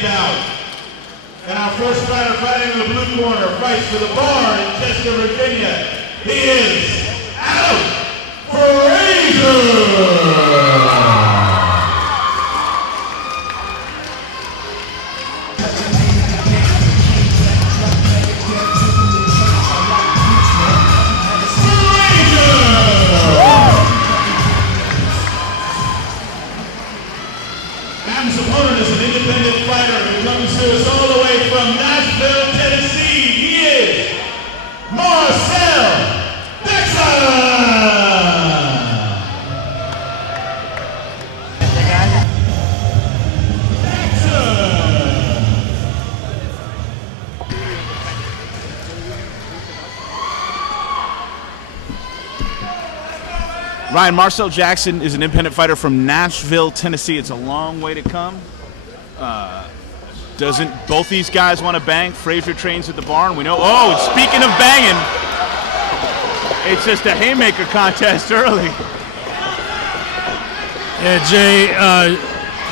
bout. And our first fighter fighting in the blue corner fights for the bar in Chester, Virginia. He is Adam Frashure. Adam's opponent is an independent fighter who comes to us all the way from Nashville, Tennessee. He is Marcel. Ryan, Marcel Jackson is an independent fighter from Nashville, Tennessee. It's a long way to come. Doesn't both these guys want to bang? Frashure trains at the barn. We know. Oh, and speaking of banging, it's just a haymaker contest early. Yeah, Jay,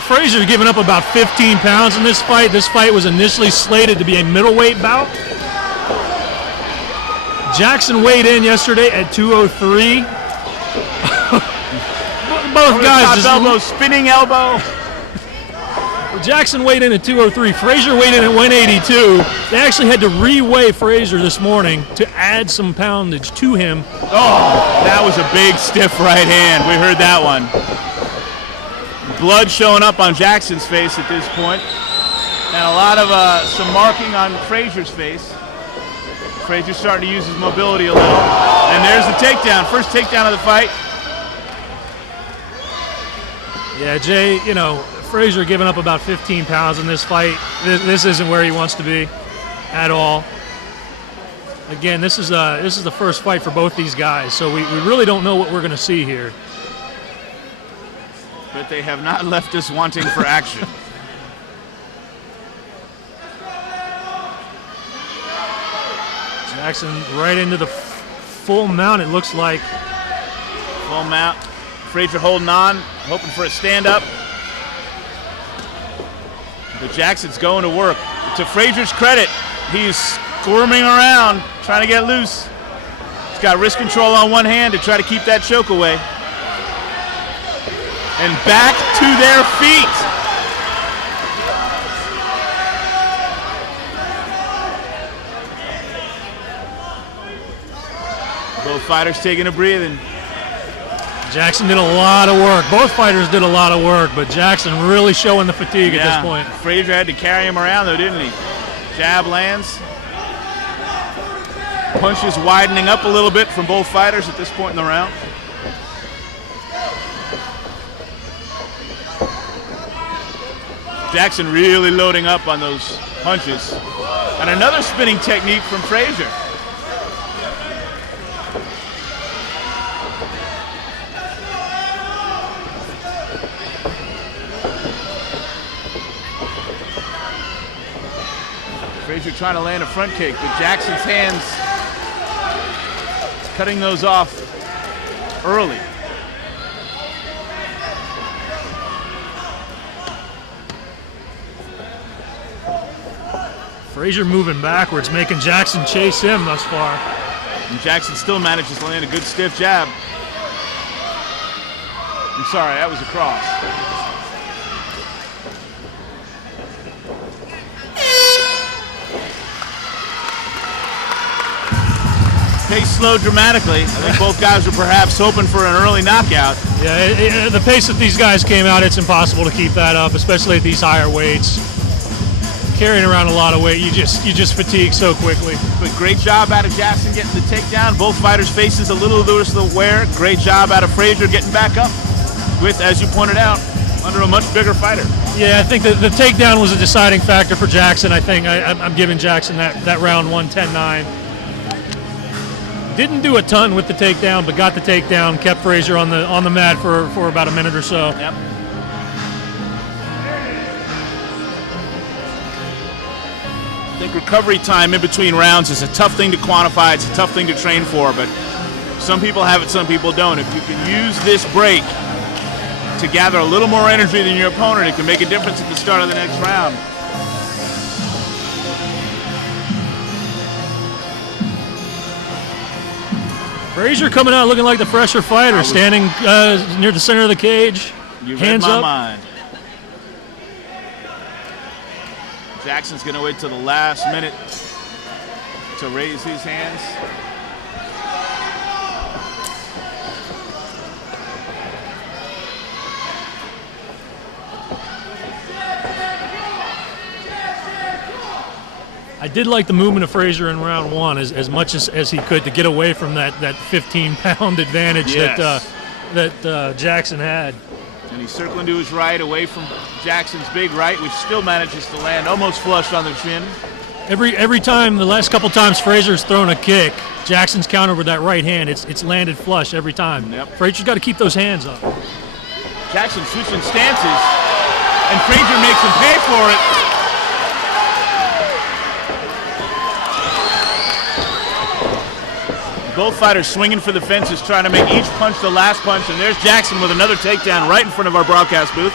Frashure's given up about 15 pounds in this fight. This fight was initially slated to be a middleweight bout. Jackson weighed in yesterday at 203. Both guys just elbow, spinning elbow. Jackson weighed in at 203. Frashure weighed in at 182. They actually had to re-weigh Frashure this morning to add some poundage to him. Oh, that was a big stiff right hand. We heard that one. Blood showing up on Jackson's face at this point, and a lot of some marking on Frashure's face. Frasure starting to use his mobility a little, and there's the takedown. First takedown of the fight. Yeah, Jay, you know, Frashure giving up about 15 pounds in this fight. This isn't where he wants to be at all. Again, this is the first fight for both these guys, so we really don't know what we're going to see here. But they have not left us wanting for action. Jackson right into the full mount, it looks like. Full mount. Frashure holding on, hoping for a stand-up. But Jackson's going to work. To Frashure's credit, he's squirming around, trying to get loose. He's got wrist control on one hand to try to keep that choke away. And back to their feet. Both fighters taking a breathing. Jackson did a lot of work. Both fighters did a lot of work, but Jackson really showing the fatigue at this point. Frashure had to carry him around though, didn't he? Jab lands. Punches widening up a little bit from both fighters at this point in the round. Jackson really loading up on those punches. And another spinning technique from Frashure. Frashure trying to land a front kick, but Jackson's hands cutting those off early. Frashure moving backwards, making Jackson chase him thus far. And Jackson still manages to land a good stiff jab. I'm sorry, that was a cross. Pace slowed dramatically. I think both guys were perhaps hoping for an early knockout. Yeah, the pace that these guys came out, it's impossible to keep that up, especially at these higher weights. Carrying around a lot of weight, you just fatigue so quickly. But great job out of Jackson getting the takedown. Both fighters' faces a little loose to wear. Great job out of Frashure getting back up with, as you pointed out, under a much bigger fighter. Yeah, I think the takedown was a deciding factor for Jackson. I think I'm giving Jackson that round 1, 10-9. Didn't do a ton with the takedown, but got the takedown, kept Frashure on the mat for about a minute or so. Yep. I think recovery time in between rounds is a tough thing to quantify. It's a tough thing to train for, but some people have it, some people don't. If you can use this break to gather a little more energy than your opponent, it can make a difference at the start of the next round. Frasure coming out looking like the Frashure fighter, standing near the center of the cage, You hands read my up. mind. Jackson's going to wait till the last minute to raise his hands. I did like the movement of Frasure in round one as much as he could to get away from that 15-pound advantage Yes. that Jackson had. And he's circling to his right, away from Jackson's big right, which still manages to land almost flush on the chin. Every time, the last couple times Fraser's thrown a kick, Jackson's countered with that right hand. It's landed flush every time. Yep. Fraser's got to keep those hands up. Jackson switching stances, and Frazier makes him pay for it. Both fighters swinging for the fences, trying to make each punch the last punch, and there's Jackson with another takedown right in front of our broadcast booth.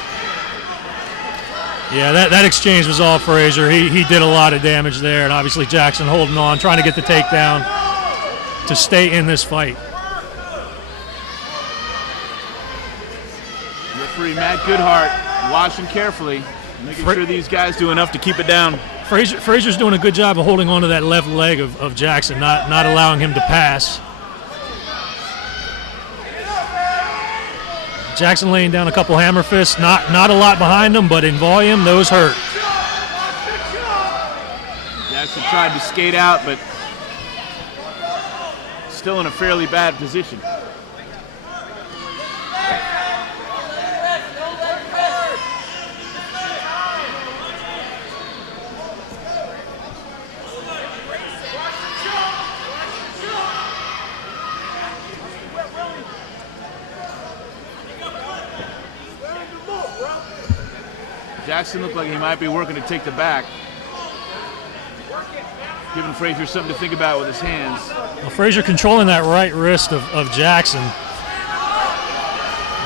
Yeah, that exchange was all Frasure. He did a lot of damage there, and obviously Jackson holding on, trying to get the takedown to stay in this fight. Referee Matt Goodhart watching carefully, making sure these guys do enough to keep it down. Fraser's doing a good job of holding on to that left leg of Jackson, not allowing him to pass. Jackson laying down a couple hammer fists, not a lot behind him, but in volume, those hurt. Jackson tried to skate out, but still in a fairly bad position. Jackson looked like he might be working to take the back, giving Frazier something to think about with his hands. Well, Frazier controlling that right wrist of Jackson,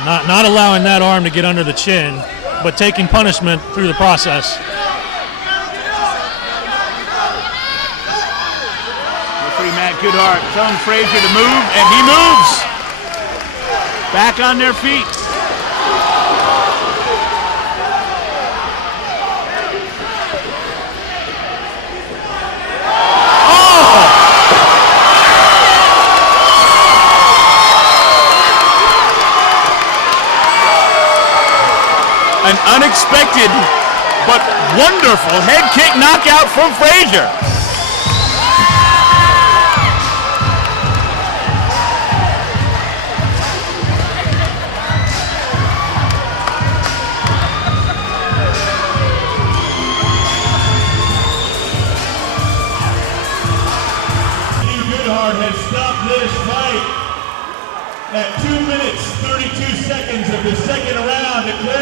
not allowing that arm to get under the chin, but taking punishment through the process. Referee Matt Goodhart telling Frazier to move, and he moves. Back on their feet. An unexpected but wonderful head kick knockout from Frazier. Goodhart has stopped this fight at 2 minutes 32 seconds of the second round, declaring